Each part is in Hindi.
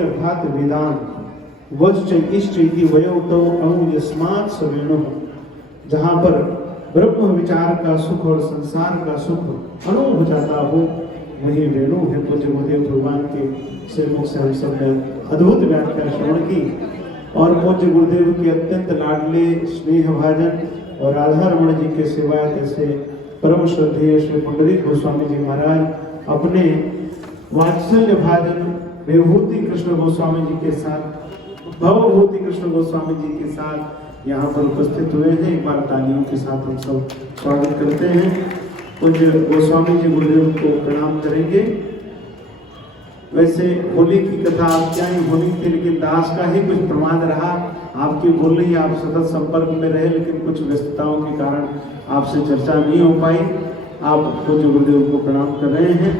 अर्थात वेदांत वज्च इष्ट इति वयोतो अणु यस्मात् सवेणु, जहाँ पर ब्रह्म विचार का सुख और संसार का सुख अणु हो जाता हो, वही वेणु है। पूज्य गुरुदेव भगवान के श्रीमुख से हम सब ने अद्भुत व्याख्या श्रवण की और पूज्य गुरुदेव के अत्यंत लाडले स्नेह भाजन और राधा रमण जी के सिवाय जैसे परम श्रद्धेय श्री पुंडरीक गोस्वामी जी महाराज अपने वात्सल्य भाजन विभूति कृष्ण गोस्वामी जी के साथ, भवभूति कृष्ण गोस्वामी जी के साथ यहाँ पर उपस्थित हुए हैं। एक बार तालियों के साथ हम सब स्वागत करते हैं। पूज्य गोस्वामी जी गुरुदेव को प्रणाम करेंगे। वैसे होली की कथा आप क्या ही होली थी, लेकिन दास का ही कुछ प्रमाद रहा। आपकी बोल रही आप सतत संपर्क में रहे, लेकिन कुछ व्यस्तताओं के कारण आपसे चर्चा नहीं हो पाई। आप पूज्य गुरुदेव को प्रणाम कर रहे हैं।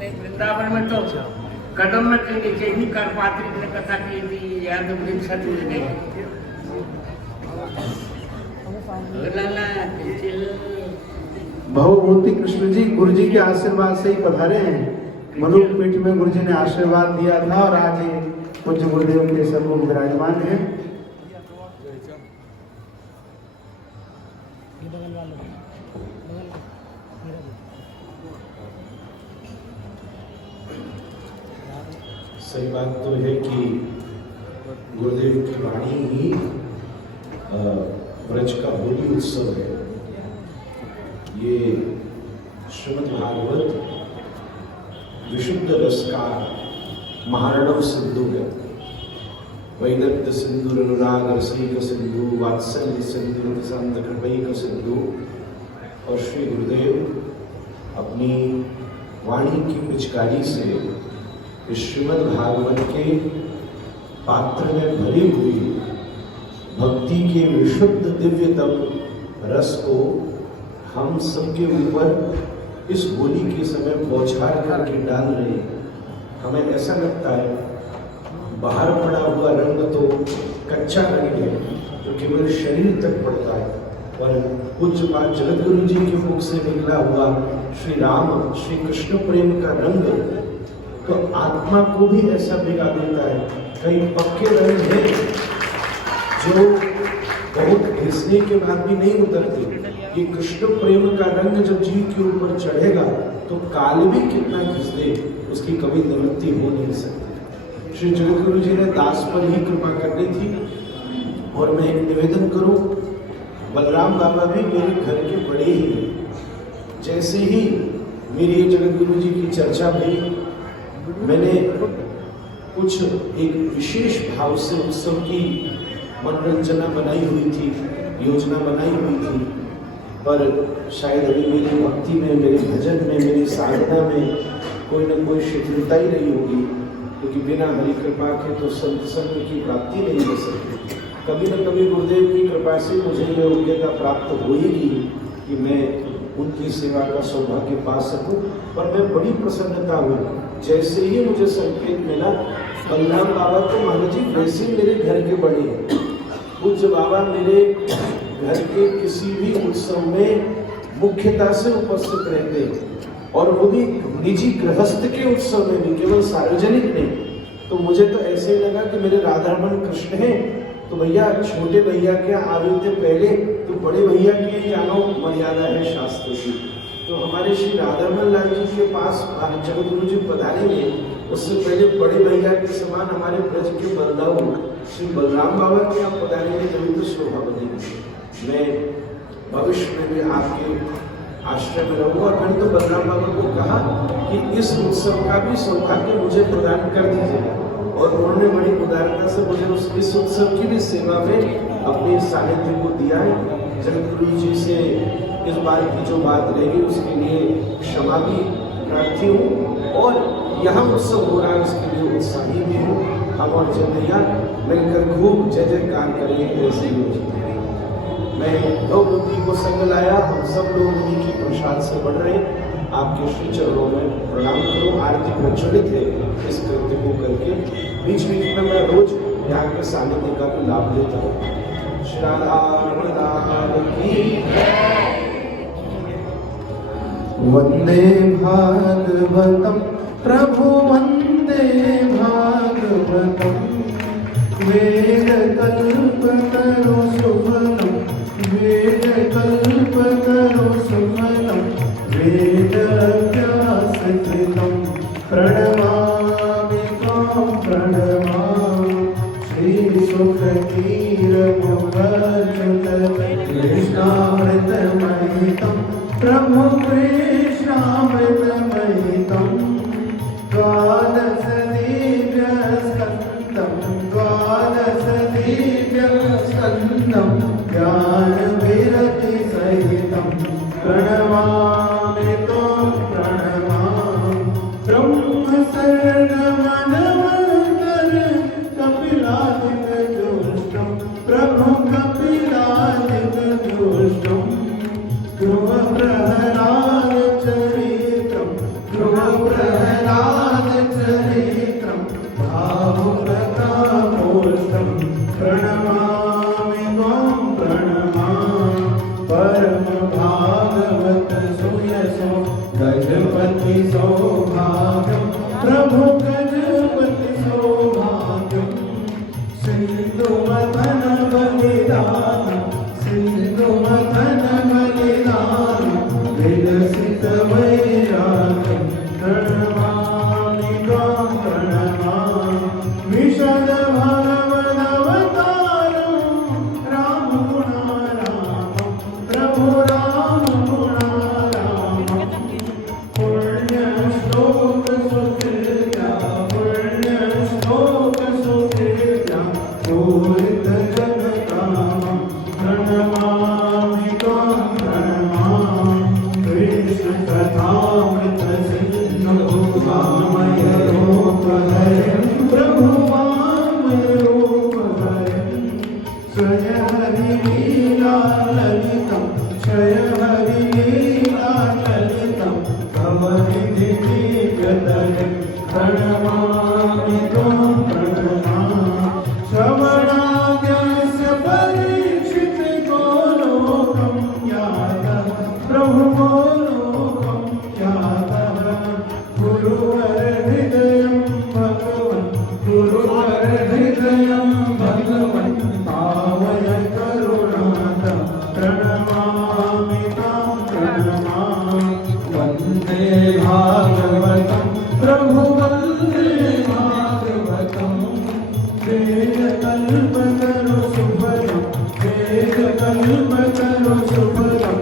वृंदावन में तो कदम में कहीं भी करपात्री ने कथा की थी, याद भवभूति कृष्ण जी गुरु जी के आशीर्वाद से ही पधारे हैं। मनुष्य पीठ में गुरु जी ने आशीर्वाद दिया था और आज ये पूज्य गुरुदेव के सन्मुख विराजमान है। सही बात तो है कि गुरुदेव की वाणी ही ब्रज का होली उत्सव है। ये श्रीमद् भागवत विशुद्ध रस का महारणव सिंधु है। वैदत्त सिंधु अनुराग रसिक सिंधु वात्सल्य सिंधु संत कृपैक सिंधु। और श्री गुरुदेव अपनी वाणी की पिचकारी से इस श्रीमद् भागवत के पात्र में भरी हुई भक्ति के विशुद्ध दिव्यतम रस को हम सबके ऊपर इस होली के समय बौछार करके डाल रहे हैं। हमें ऐसा लगता है बाहर पड़ा हुआ रंग तो कच्चा रंग है जो केवल शरीर तक पड़ता है, और पूज्यपाद जगत गुरु जी के मुख से निकला हुआ श्री राम श्री कृष्ण प्रेम का रंग तो आत्मा को भी ऐसा भिगा देता है। कई पक्के रंग हैं जो बहुत घिसने के बाद भी नहीं उतरते। ये कृष्ण प्रेम का रंग जब जीव के ऊपर चढ़ेगा तो काल भी कितना घिस दे, उसकी कभी निवृत्ति हो नहीं सकती। श्री जगत गुरु जी ने दास पर ही कृपा करनी थी। और मैं एक निवेदन करूं, बलराम बाबा भी मेरे घर के बड़े ही हैं। जैसे ही मेरी जगत गुरु जी की चर्चा हुई, मैंने कुछ एक विशेष भाव से उत्सव की मनोरंजना बनाई हुई थी, योजना बनाई हुई थी, पर शायद अभी मेरी भक्ति में, मेरे भजन में, मेरी साधना में कोई न कोई शिथिलता ही रही होगी, क्योंकि बिना हरि कृपा के तो संत संग की प्राप्ति नहीं हो सकती। कभी न कभी गुरुदेव की कृपा से मुझे ये योग्यता प्राप्त होगी कि मैं उनकी सेवा का सौभाग्य पा सकूं। पर मैं बड़ी प्रसन्नता हुई जैसे ही मुझे संकेत मिला बलराम बाबा तो महाराज जी वैसे मेरे घर के बड़े हैं। पूज्य बाबा मेरे घर के किसी भी उत्सव में मुख्यता से उपस्थित रहते हैं, और वो भी निजी गृहस्थ के उत्सव में भी, केवल सार्वजनिक नहीं। तो मुझे तो ऐसे लगा कि मेरे राधा रमण कृष्ण हैं, तो भैया छोटे भैया के आवे थे पहले, तो बड़े भैया की जानो मर्यादा है शास्त्र की। तो हमारे श्री राधारमण लाल जी के पास जगत गुरु जी पधारेंगे, उससे पहले बड़े भैया के समान हमारे ब्रज के बलदाऊ श्री बलराम बाबा के आप पधारेंगे, जब तो शोभा बनेगी। मैं भविष्य में भी आपके आश्रय में रहूँगा। मैंने तो बलराम बाबा को कहा कि इस उत्सव का भी सौभाग्य मुझे प्रदान कर दीजिए, और उन्होंने बड़ी उदारता से मुझे इस उत्सव की भी सेवा में अपने सानिध्य को दिया है। जगत गुरु जी से इस बार की जो बात रहेगी उसके लिए क्षमा भी प्रार्थी हूँ, और यहाँ उत्सव हो रहा है उसके लिए उत्साही भी हूँ। हम और जय मिलकर खूब जय जयकार करेंगे। ऐसे ही मैं भगवती को संग लाया, हम सब लोग उन्हीं की प्रसाद से बढ़ रहे हैं। आपके श्री चरणों में प्रणाम करो। आरती प्रज्वलित है इस कृत्य को करके। बीच बीच में मैं रोज यहाँ के सानिध्य का भी लाभ लेता हूँ। श्री राधा की वन्दे भागवतं प्रभु वन्दे भागवतं वेदकल्पतरो सुफलं वेदकल्पतरो सुफलं वेदव्यासकृतं प्रणमामि त्वां प्रणमामि श्रीसुखतीरमुपच्युत कृष्णामृतमहितं प्रभु कृष्णामृतमहितं द्वादशदिव्यस्कन्दं ज्ञानविरतिसहितं प्रणमामि त्वां प्रणमामि ब्रह्मशरणमनमङ्गल कपिलादिकदुष्टं प्रभु कपिलादिकदुष्टं ध्रुवप्रहलादचरित्रं भावुकतापोष्टं प्रणमामि त्वां प्रणमामि परमभागवत सुयशो गजपति सौभाग्यं प्रभु गजपति सौभाग्यं सिन्धुमथन बलिदानं सिन्धुमथन बलिदानं विलसित वैराग्यं प्रणमामि त्वां प्रणमामि विशद भगवदवतारं रामगुणारामं प्रभु रामगुणारामं पुण्यश्लोक सुकृत्या पुण्यश्लोक सुकृत्या पूरितजगतामं प्रणमामि त्वां प्रणमामि कृष्णकथामृतसिन्धु वामयरूपधरं प्रभु वामयरूपधरं स्वय हरिलीलाललितं क्षय हरिलीलाललितं भवनिधिदिव्यतरं प्रणमामि त्वां प्रणमामि श्रवणाद्यस्य परीक्षितो लोकं यातः प्रभु लोकं यातः गुरुवरहृदयं भगवन् गुरुवरहृदयं भगवन् पावय करुणातं प्रणमामि तां प्रणमामि वन्दे भागवतं प्रभु वन्दे भागवतं वेदकल्पतरो सुफलं वेदकल्पतरो सुफलं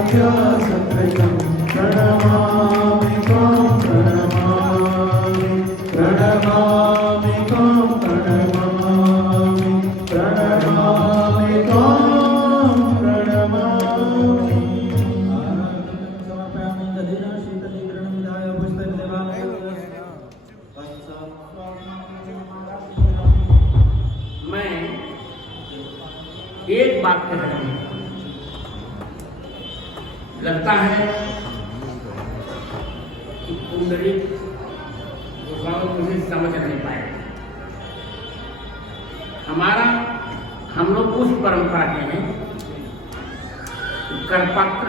वेदाभ्यासकृतं प्रणमामि त्वां प्रणमामि प्रणमामि त्वां प्रणमामि प्रणमामि त्वां प्रणमामि मैं एक बात कह रहा हूं, लगता है कि कुंडली मुझे समझ नहीं पाए। हम लोग उस परंपरा के हैं कर्पात्र